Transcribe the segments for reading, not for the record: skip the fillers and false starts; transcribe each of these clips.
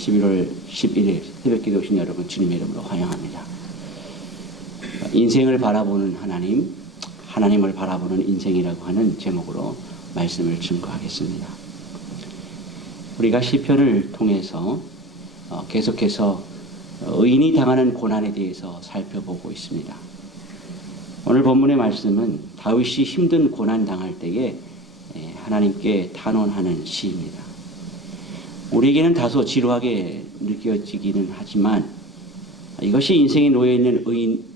11월 11일 새벽기도 오신 여러분 주님의 이름으로 환영합니다. 인생을 바라보는 하나님, 하나님을 바라보는 인생이라고 하는 제목으로 말씀을 증거하겠습니다. 우리가 시편을 통해서 계속해서 의인이 당하는 고난에 대해서 살펴보고 있습니다. 오늘 본문의 말씀은 다윗이 힘든 고난 당할 때에 하나님께 탄원하는 시입니다. 우리에게는 다소 지루하게 느껴지기는 하지만 이것이 인생에 놓여있는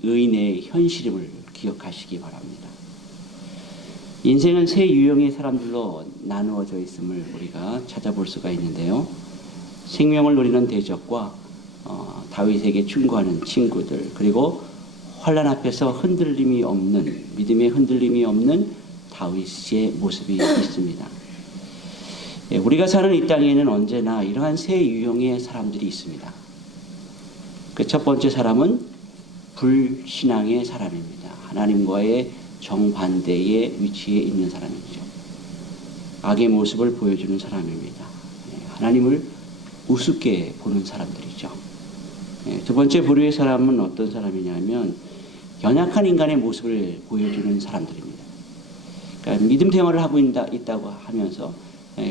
의인의 현실임을 기억하시기 바랍니다. 인생은 세 유형의 사람들로 나누어져 있음을 우리가 찾아볼 수가 있는데요. 생명을 누리는 대적과 다윗에게 충고하는 친구들, 그리고 환난 앞에서 흔들림이 없는, 믿음의 흔들림이 없는 다윗의 모습이 있습니다. 우리가 사는 이 땅에는 언제나 이러한 세 유형의 사람들이 있습니다. 그 첫 번째 사람은 불신앙의 사람입니다. 하나님과의 정반대의 위치에 있는 사람이죠. 악의 모습을 보여주는 사람입니다. 하나님을 우습게 보는 사람들이죠. 두 번째 부류의 사람은 어떤 사람이냐면 연약한 인간의 모습을 보여주는 사람들입니다. 그러니까 믿음 생활을 하고 있다고 하면서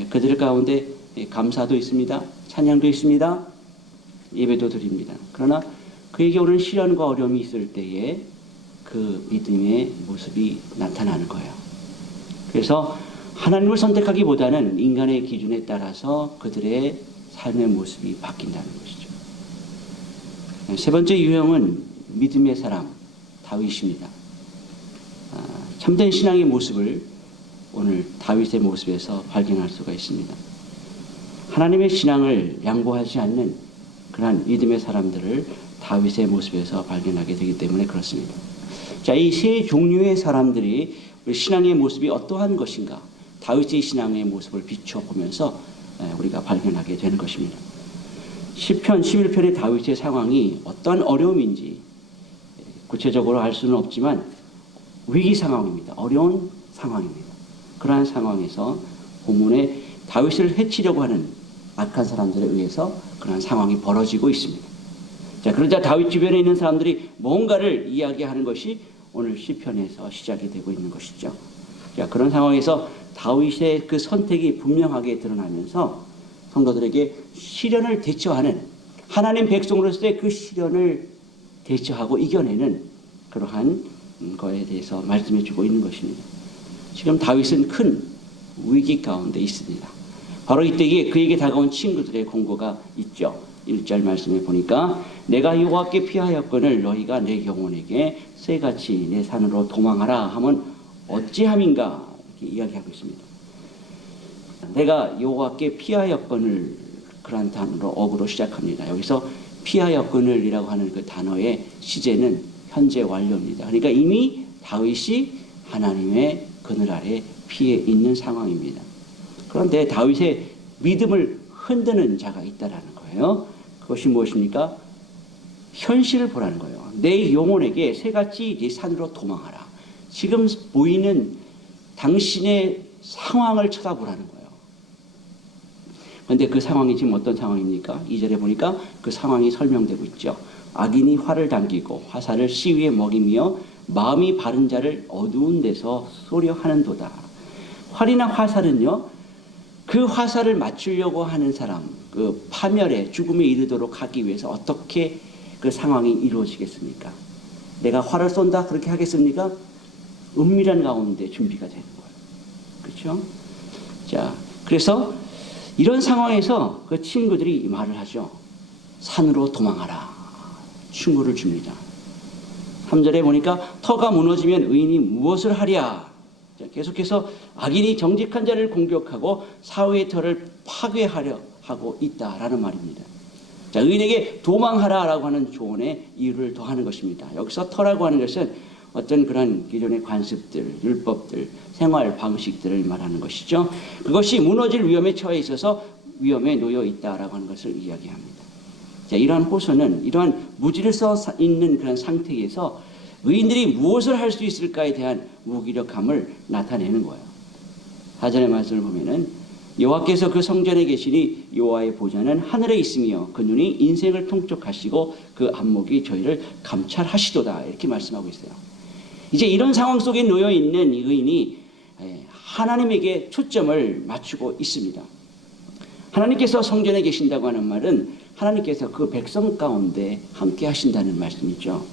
그들 가운데 감사도 있습니다. 찬양도 있습니다. 예배도 드립니다. 그러나 그에게 오는 시련과 어려움이 있을 때에 그 믿음의 모습이 나타나는 거예요. 그래서 하나님을 선택하기보다는 인간의 기준에 따라서 그들의 삶의 모습이 바뀐다는 것이죠. 세 번째 유형은 믿음의 사람, 다윗입니다. 참된 신앙의 모습을 오늘 다윗의 모습에서 발견할 수가 있습니다. 하나님의 신앙을 양보하지 않는 그러한 믿음의 사람들을 다윗의 모습에서 발견하게 되기 때문에 그렇습니다. 자, 이 세 종류의 사람들이 우리 신앙의 모습이 어떠한 것인가, 다윗의 신앙의 모습을 비춰보면서 우리가 발견하게 되는 것입니다. 시편 11편의 다윗의 상황이 어떠한 어려움인지 구체적으로 알 수는 없지만 위기 상황입니다. 어려운 상황입니다. 그러한 상황에서 본문에 다윗을 해치려고 하는 악한 사람들에 의해서 그러한 상황이 벌어지고 있습니다. 자, 그러자 다윗 주변에 있는 사람들이 뭔가를 이야기하는 것이 오늘 시편에서 시작이 되고 있는 것이죠. 자, 그런 상황에서 다윗의 그 선택이 분명하게 드러나면서 성도들에게 시련을 대처하는, 하나님 백성으로서의 그 시련을 대처하고 이겨내는 그러한 거에 대해서 말씀해 주고 있는 것입니다. 지금 다윗은 큰 위기 가운데 있습니다. 바로 이때에 그에게 다가온 친구들의 공고가 있죠. 1절 말씀에 보니까 내가 여호와께 피하였거늘 너희가 내 영혼에게 새같이 내 산으로 도망하라 하면 어찌함인가, 이렇게 이야기하고 있습니다. 내가 여호와께 피하였거늘, 그런 단어로 어구로 시작합니다. 여기서 피하였거늘이라고 하는 그 단어의 시제는 현재 완료입니다. 그러니까 이미 다윗이 하나님의 그늘 아래 피해 있는 상황입니다. 그런데 다윗의 믿음을 흔드는 자가 있다라는 거예요. 그것이 무엇입니까? 현실을 보라는 거예요. 내 영혼에게 새같이 네 산으로 도망하라. 지금 보이는 당신의 상황을 쳐다보라는 거예요. 그런데 그 상황이 지금 어떤 상황입니까? 2절에 보니까 그 상황이 설명되고 있죠. 악인이 활을 당기고 화살을 시위에 먹이며 마음이 바른 자를 어두운 데서 소려하는도다. 활이나 화살은요, 그 화살을 맞추려고 하는 사람, 그 파멸에, 죽음에 이르도록 하기 위해서 어떻게 그 상황이 이루어지겠습니까? 내가 활을 쏜다 그렇게 하겠습니까? 은밀한 가운데 준비가 되는 거예요. 그렇죠? 자, 그래서 이런 상황에서 그 친구들이 말을 하죠. 산으로 도망하라. 충고를 줍니다. 3절에 보니까 터가 무너지면 의인이 무엇을 하랴. 계속해서 악인이 정직한 자를 공격하고 사회의 터를 파괴하려 하고 있다라는 말입니다. 자, 의인에게 도망하라라고 하는 조언에 이유를 더하는 것입니다. 여기서 터라고 하는 것은 어떤 그런 기존의 관습들, 율법들, 생활 방식들을 말하는 것이죠. 그것이 무너질 위험에 처해 있어서 위험에 놓여 있다라고 하는 것을 이야기합니다. 자, 이러한 호소는 이러한 무질서 있는 그런 상태에서 의인들이 무엇을 할 수 있을까에 대한 무기력함을 나타내는 거예요. 4절의 말씀을 보면은 여호와께서 그 성전에 계시니 여호와의 보좌는 하늘에 있으며 그 눈이 인생을 통촉하시고 그 안목이 저희를 감찰하시도다. 이렇게 말씀하고 있어요. 이제 이런 상황 속에 놓여 있는 이 의인이 하나님에게 초점을 맞추고 있습니다. 하나님께서 성전에 계신다고 하는 말은 하나님께서 그 백성 가운데 함께 하신다는 말씀이죠.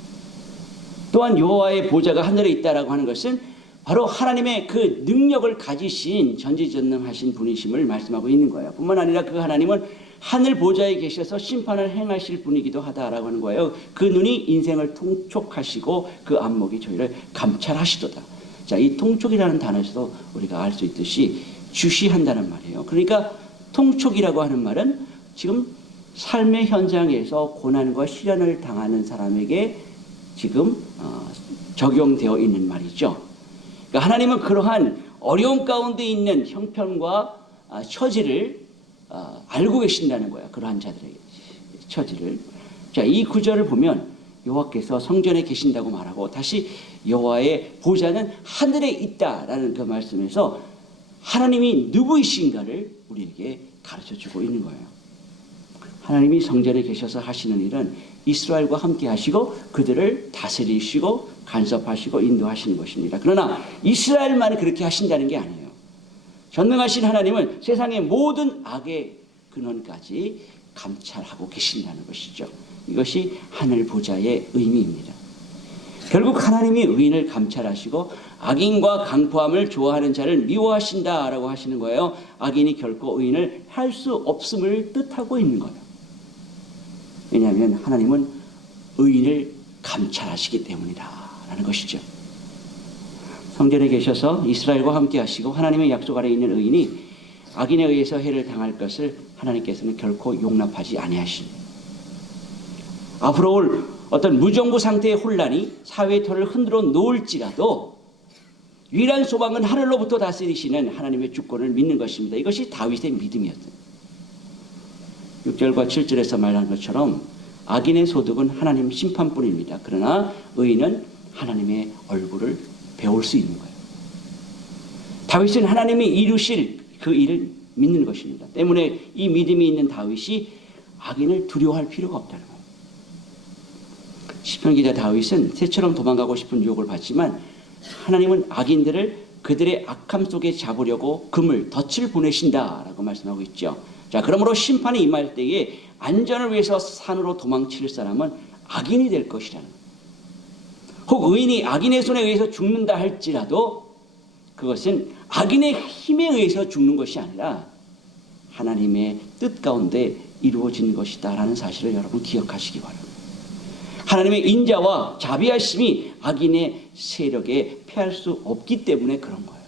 또한 여호와의 보좌가 하늘에 있다라고 하는 것은 바로 하나님의 그 능력을 가지신 전지전능하신 분이심을 말씀하고 있는 거예요. 뿐만 아니라 그 하나님은 하늘 보좌에 계셔서 심판을 행하실 분이기도 하다라고 하는 거예요. 그 눈이 인생을 통촉하시고 그 안목이 저희를 감찰하시도다. 자, 이 통촉이라는 단어에서도 우리가 알 수 있듯이 주시한다는 말이에요. 그러니까 통촉이라고 하는 말은 지금 삶의 현장에서 고난과 시련을 당하는 사람에게 지금 적용되어 있는 말이죠. 그러니까 하나님은 그러한 어려움 가운데 있는 형편과 처지를 알고 계신다는 거야. 그러한 자들의 처지를. 자, 이 구절을 보면 여호와께서 성전에 계신다고 말하고 다시 여호와의 보좌는 하늘에 있다라는 그 말씀에서 하나님이 누구이신가를 우리에게 가르쳐주고 있는 거예요. 하나님이 성전에 계셔서 하시는 일은 이스라엘과 함께 하시고 그들을 다스리시고 간섭하시고 인도하시는 것입니다. 그러나 이스라엘만 그렇게 하신다는 게 아니에요. 전능하신 하나님은 세상의 모든 악의 근원까지 감찰하고 계신다는 것이죠. 이것이 하늘 보좌의 의미입니다. 결국 하나님이 의인을 감찰하시고 악인과 강포함을 좋아하는 자를 미워하신다라고 하시는 거예요. 악인이 결코 의인을 할 수 없음을 뜻하고 있는 거예요. 왜냐하면 하나님은 의인을 감찰하시기 때문이다라는 것이죠. 성전에 계셔서 이스라엘과 함께 하시고 하나님의 약속 아래 있는 의인이 악인에 의해서 해를 당할 것을 하나님께서는 결코 용납하지 아니하십니다. 앞으로 올 어떤 무정부 상태의 혼란이 사회의 틀을 흔들어 놓을지라도 유일한 소망은 하늘로부터 다스리시는 하나님의 주권을 믿는 것입니다. 이것이 다윗의 믿음이었어요. 6절과 7절에서 말한 것처럼 악인의 소득은 하나님 심판뿐입니다. 그러나 의인은 하나님의 얼굴을 배울 수 있는 거예요. 다윗은 하나님이 이루실 그 일을 믿는 것입니다. 때문에 이 믿음이 있는 다윗이 악인을 두려워할 필요가 없다는 거예요. 시편 기자 다윗은 새처럼 도망가고 싶은 유혹을 받지만 하나님은 악인들을 그들의 악함 속에 잡으려고 금을 덫을 보내신다라고 말씀하고 있죠. 자, 그러므로 심판이 임할 때에 안전을 위해서 산으로 도망칠 사람은 악인이 될 것이라는 거예요. 혹 의인이 악인의 손에 의해서 죽는다 할지라도 그것은 악인의 힘에 의해서 죽는 것이 아니라 하나님의 뜻 가운데 이루어진 것이다라는 사실을 여러분 기억하시기 바랍니다. 하나님의 인자와 자비하심이 악인의 세력에 패할 수 없기 때문에 그런 거예요.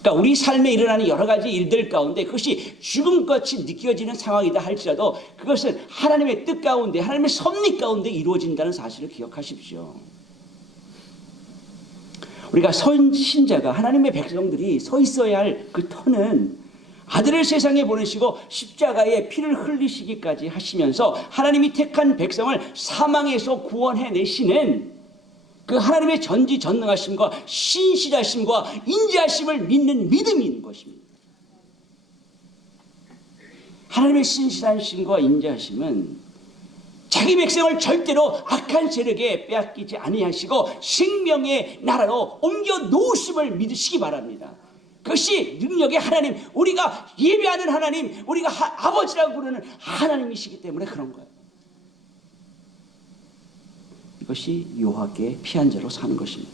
그러니까 우리 삶에 일어나는 여러 가지 일들 가운데 그것이 죽음같이 느껴지는 상황이다 할지라도 그것은 하나님의 뜻 가운데 하나님의 섭리 가운데 이루어진다는 사실을 기억하십시오. 우리가 신자가 하나님의 백성들이 서 있어야 할 그 터는 아들을 세상에 보내시고 십자가에 피를 흘리시기까지 하시면서 하나님이 택한 백성을 사망에서 구원해내시는 그 하나님의 전지전능하심과 신실하심과 인자하심을 믿는 믿음이 있는 것입니다. 하나님의 신실하심과 인자하심은 자기 백성을 절대로 악한 세력에 빼앗기지 아니하시고 생명의 나라로 옮겨 놓으심을 믿으시기 바랍니다. 그것이 능력의 하나님, 우리가 예배하는 하나님, 우리가 아버지라고 부르는 하나님이시기 때문에 그런 거예요. 이것이 여호와께 피한 자로 사는 것입니다.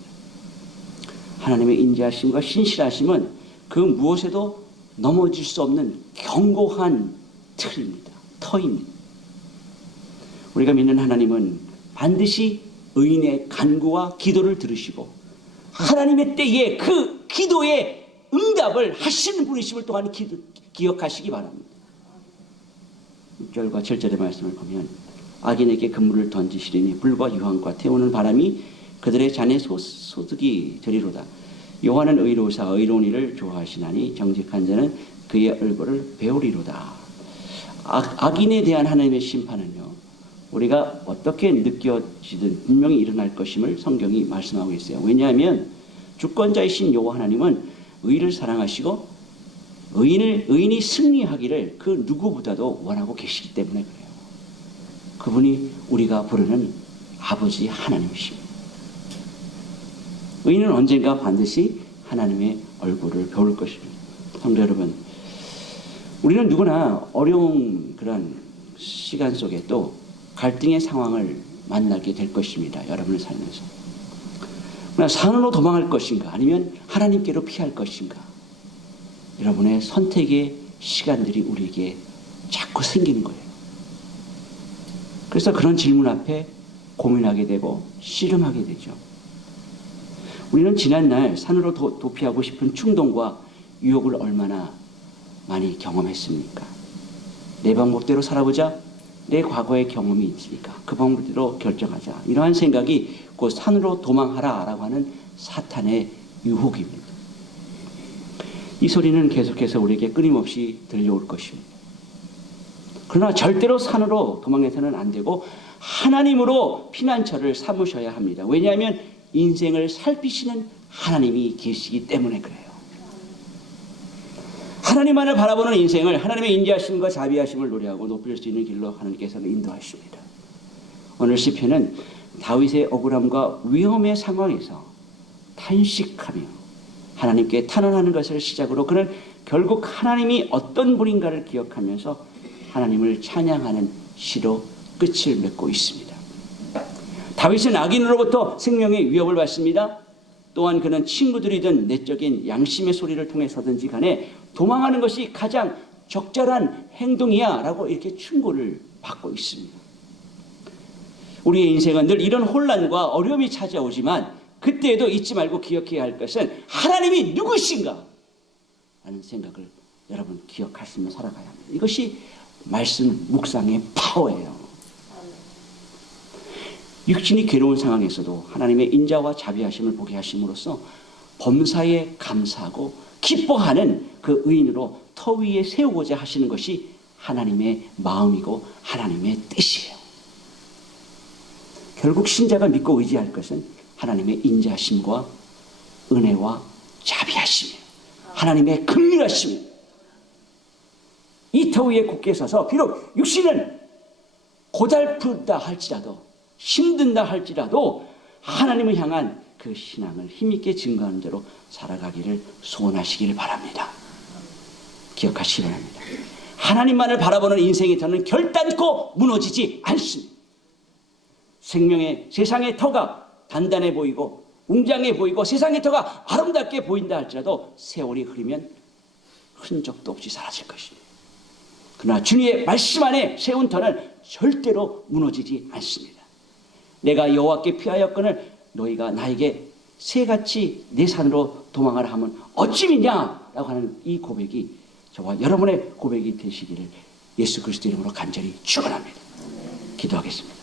하나님의 인자하심과 신실하심은 그 무엇에도 넘어질 수 없는 견고한 틀입니다. 터입니다. 우리가 믿는 하나님은 반드시 의인의 간구와 기도를 들으시고 하나님의 때에 그 기도에 응답을 하시는 분이심을 또한 기억하시기 바랍니다. 6절과 7절의 말씀을 보면 악인에게 그물을 던지시리니 불과 유황과 태우는 바람이 그들의 잔의 소득이 되리로다. 여호와는 의로우사 의로운 일을 좋아하시나니 정직한 자는 그의 얼굴을 배우리로다. 악인에 대한 하나님의 심판은요, 우리가 어떻게 느껴지든 분명히 일어날 것임을 성경이 말씀하고 있어요. 왜냐하면 주권자이신 여호와 하나님은 의를 사랑하시고 의인이 승리하기를 그 누구보다도 원하고 계시기 때문에 그래요. 그분이 우리가 부르는 아버지 하나님이십니다. 의인은 언젠가 반드시 하나님의 얼굴을 배울 것입니다. 성도 여러분, 우리는 누구나 어려운 그런 시간 속에 또 갈등의 상황을 만나게 될 것입니다. 여러분의 삶에서. 그러나 산으로 도망할 것인가 아니면 하나님께로 피할 것인가, 여러분의 선택의 시간들이 우리에게 자꾸 생기는 거예요. 그래서 그런 질문 앞에 고민하게 되고 씨름하게 되죠. 우리는 지난날 산으로 도피하고 싶은 충동과 유혹을 얼마나 많이 경험했습니까? 내 방법대로 살아보자. 내 과거의 경험이 있으니까 그 방법대로 결정하자. 이러한 생각이 곧 산으로 도망하라 라고 하는 사탄의 유혹입니다. 이 소리는 계속해서 우리에게 끊임없이 들려올 것입니다. 그러나 절대로 산으로 도망해서는 안 되고 하나님으로 피난처를 삼으셔야 합니다. 왜냐하면 인생을 살피시는 하나님이 계시기 때문에 그래요. 하나님만을 바라보는 인생을 하나님의 인자하심과 자비하심을 노래하고 높일 수 있는 길로 하나님께서는 인도하십니다. 오늘 시편은 다윗의 억울함과 위험의 상황에서 탄식하며 하나님께 탄원하는 것을 시작으로 그는 결국 하나님이 어떤 분인가를 기억하면서 하나님을 찬양하는 시로 끝을 맺고 있습니다. 다윗은 악인으로부터 생명의 위협을 받습니다. 또한 그는 친구들이든 내적인 양심의 소리를 통해서든지 간에 도망하는 것이 가장 적절한 행동이야 라고 이렇게 충고를 받고 있습니다. 우리의 인생은 늘 이런 혼란과 어려움이 찾아오지만 그때에도 잊지 말고 기억해야 할 것은 하나님이 누구신가 라는 생각을 여러분 기억하시며 살아가야 합니다. 이것이 말씀 묵상의 파워예요. 육신이 괴로운 상황에서도 하나님의 인자와 자비하심을 보게 하심으로써 범사에 감사하고 기뻐하는 그 의인으로 터 위에 세우고자 하시는 것이 하나님의 마음이고 하나님의 뜻이에요. 결국 신자가 믿고 의지할 것은 하나님의 인자하심과 은혜와 자비하심이에요. 하나님의 긍휼하심이에요. 이 터 위에 굳게 서서 비록 육신은 고달프다 할지라도 힘든다 할지라도 하나님을 향한 그 신앙을 힘있게 증거하는 대로 살아가기를 소원하시기를 바랍니다. 기억하시기 바랍니다. 하나님만을 바라보는 인생의 터는 결단코 무너지지 않습니다. 세상의 터가 단단해 보이고 웅장해 보이고 세상의 터가 아름답게 보인다 할지라도 세월이 흐르면 흔적도 없이 사라질 것입니다. 그러나 주님의 말씀 안에 세운 터는 절대로 무너지지 않습니다. 내가 여호와께 피하였거늘 너희가 나에게 새같이 내 산으로 도망하라 하면 어찌미냐라고 하는 이 고백이 저와 여러분의 고백이 되시기를 예수 그리스도 이름으로 간절히 축원합니다. 기도하겠습니다.